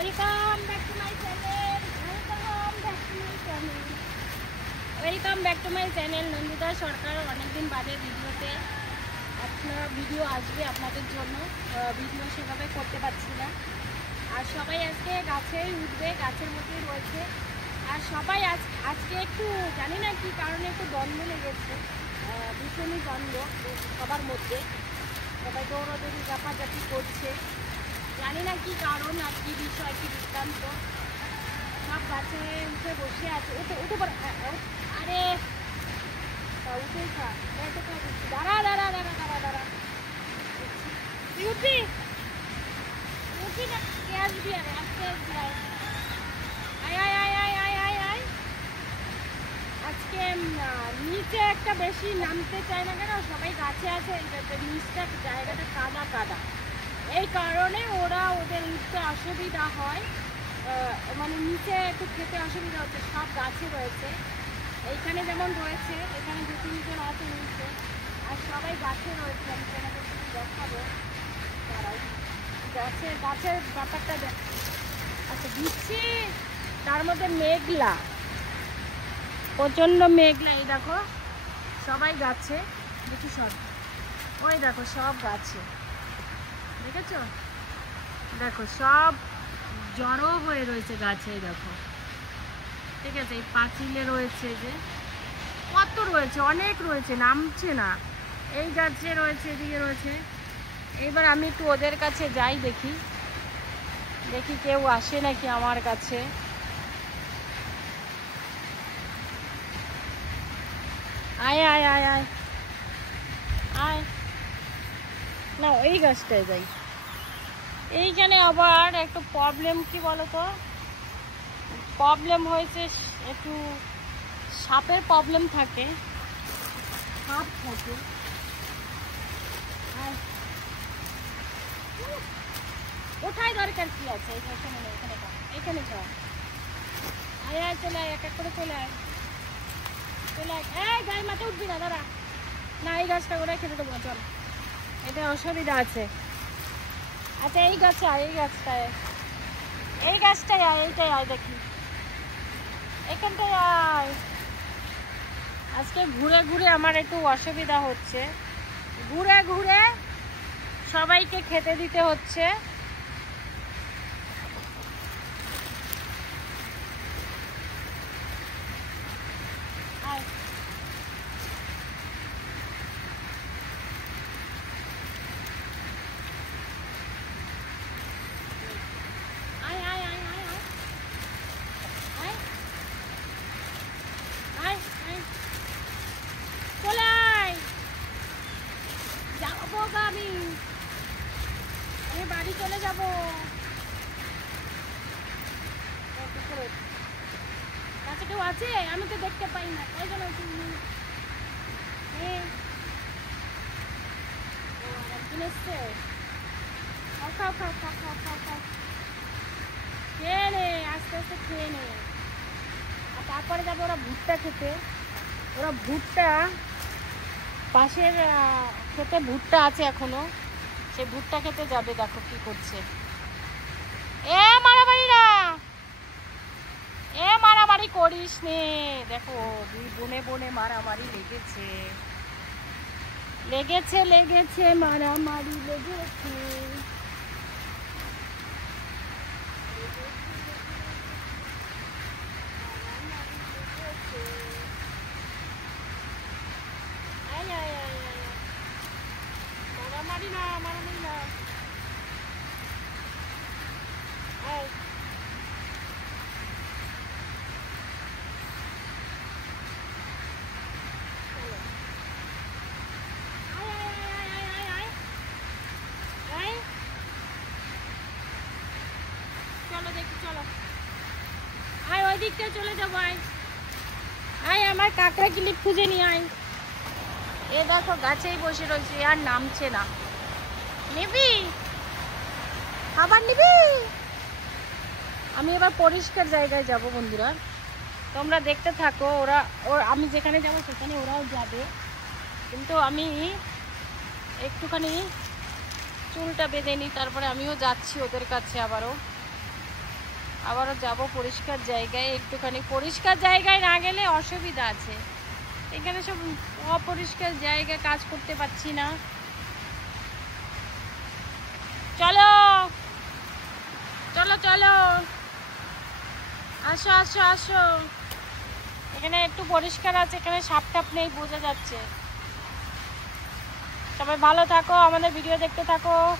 Welcome back to my channel. Welcome back to my channel. Nandita সরকার অনেকদিন বাদে ভিডিওতে আপনারা ভিডিও আসবে আপনাদের জন্য। ভিডিও সেভাবে করতে পারছি না। আর সবাই আজকে গাছেই উঠবে, গাছের মধ্যেই রয়েছে। আর সবাই আজকে একটু জানি না কি কারণে একটু দ্বন্দ্ব লেগেছে, ভীষণই দ্বন্দ্ব সবার মধ্যে। সবাই দৌড়াদৌড়ি চাপাচাপি করছে, জানি না কি কারণ আর কি বিষয়, কি বৃত্তান্ত। সব গাছে উঠে বসে আছে। উঠে পড়ে, আরে উঠেই খা, দাঁড়া দাঁড়া দাঁড়া দাঁড়া দাঁড়া, তুই উঠবি? উঠবি না, কে আসবি? আরে আজকে আয় আয় আয় আয় আয় আয় আয়। আজকে নিচে একটা বেশি নামতে চায় না কেন, সবাই গাছে আছে। নিচটা জায়গাটা কাদা কাদা, এই কারণে ওদের উঠতে অসুবিধা হয়। মানে নিচে একটু খেতে অসুবিধা হচ্ছে। সব গাছে রয়েছে, এইখানে যেমন রয়েছে, এখানে দু তিনজন আছে নিচে, আর সবাই গাছে রয়েছে। আমি তোমাদের দেখাবো, তারাই গাছের ব্যাপারটা দেখ। আচ্ছা দিচ্ছি, তার মধ্যে মেঘলা, প্রচণ্ড মেঘলা। এই দেখো সবাই গাছে, দেখি সব, ওই দেখো সব গাছে, দেখেছ? দেখো সব জড়ো হয়ে রয়েছে গাছে, দেখো ঠিক আছে। এই পাঁচিলে রয়েছে, যে কত রয়েছে, অনেক রয়েছে, নামছে না। এই গাছে রয়েছে, এদিকে রয়েছে। এইবার আমি একটু ওদের কাছে যাই, দেখি দেখি কেউ আসে নাকি আমার কাছে। আয় আয় আয় আয় আয় না, ওই গাছটায় যাই। এইখানে আবার একটু প্রবলেম, কি বলতো, প্রবলেম হয়েছে একটু, সাপের প্রবলেম থাকে, সাপ থাকে। ওঠাই দরকার কি আছে? এখানে চল, আয় আয়, চলে আয়, এক এক করে চলে আয়, চলে আয়। এই গায়ে মাথা উঠবি না, দাঁড়া না, এই গাছটা ওরা খেতে দেবো, চল, এটা অসুবিধা আছে। আচ্ছা এই গাছটা আয়, এই গাছটায়, এই গাছটায় আয়, এইটাই আয়, দেখি এখানটায় আয়। আজকে ঘুরে ঘুরে আমার একটু অসুবিধা হচ্ছে, ঘুরে ঘুরে সবাইকে খেতে দিতে হচ্ছে। আমি বাড়ি চলে যাবো। কাছে কেউ আছে? আমি তো দেখতে পাই না, কয়জন আছে? একদিন এসছে। খাও খাও খাও খাও খাও খাও খাও, খেয়ে নে, আস্তে আস্তে খেয়ে নে। আর তারপরে যাবো ওরা ভুট্টা খেতে। ওরা ভুট্টা, পাশের খেতে ভুট্টা আছে এখনো, সে ভুট্টা খেতে যাবে। দেখো কি করছে, এ মারামারি না, এ মারামারি করিস নে। দেখো দুই বনে বনে মারামারি লেগেছে, লেগেছে লেগেছে, মারামারি লেগেছে। মারামারি না, মারামারি না। চলো দেখি, চলো আয়, ওই দিকটা চলে যাবো। আয় আয়, আমার কাঁকড়া ক্লিপ খুঁজে নিয়ে আয়। এ দেখো গাছেই বসে রয়েছে, আর নামছে না। নিবি খাবার, নিবি? আমি এবার পরিষ্কার জায়গায় যাব বন্ধুরা, তোমরা দেখতে থাকো। আমি যেখানে যাব সেখানে ওরাও যাবে, কিন্তু আমি একটুখানি চুলটা বেঁধে নিই, তারপরে আমিও যাচ্ছি ওদের কাছে আবারও। আবারও যাব পরিষ্কার জায়গায়। একটুখানি পরিষ্কার জায়গায় না গেলে অসুবিধা আছে, এখানে সব অপরিষ্কার জায়গায় কাজ করতে পারছি না। চলো চলো চলো, আসো আসো আসো, এখানে একটু পরিষ্কার আছে, এখানে সাপ টাপ নেই, বোঝা যাচ্ছে। সবাই ভালো থাকো, আমাদের ভিডিও দেখতে থাকো।